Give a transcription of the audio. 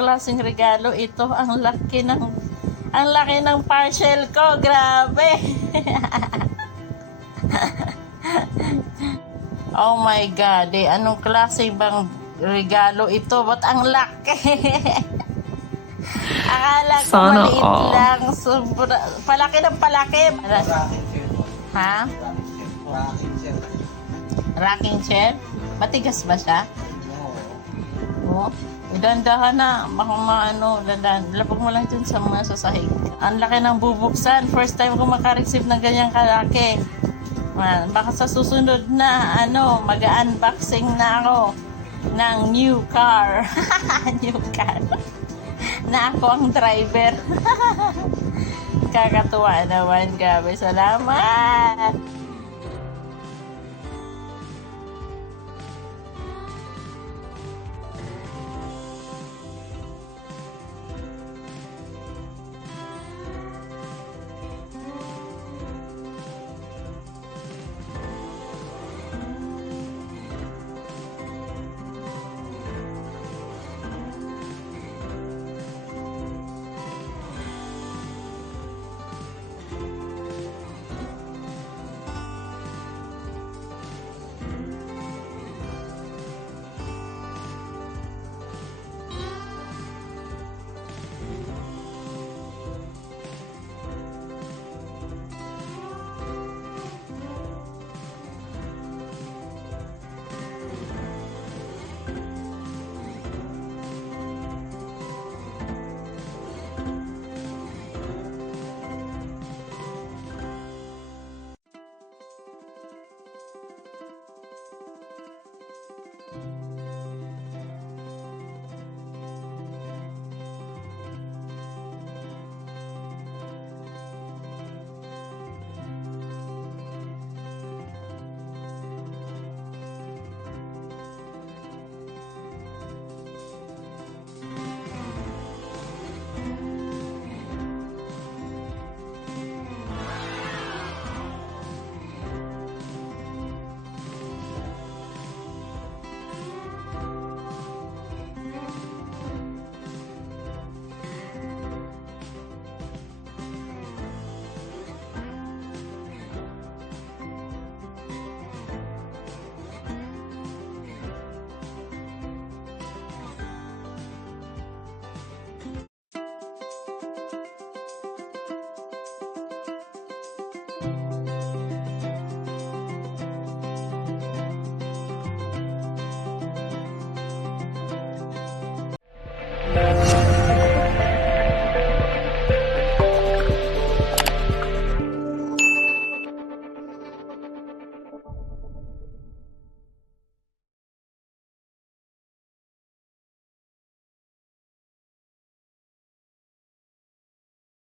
klaseng regalo ito? Ang laki ng parcel ko, grabe. Oh my God, anong klase bang regalo ito? Ba't ang laki? Akala ko Sana maliit all. lang. Palaki ng palaki. Ha? Rocking chair? Matigas ba siya? Oo. Dandahan na. Baka maano, dandahan. Lapag mo lang dyan sa mga sasahig. Ang laki ng bubuksan. First time ko makareceive ng ganyang kalaki. Baka sa susunod na, mag-unboxing na ako ng new car. New car. Na ako ang driver. Kakatuwa naman, grabe. Salamat!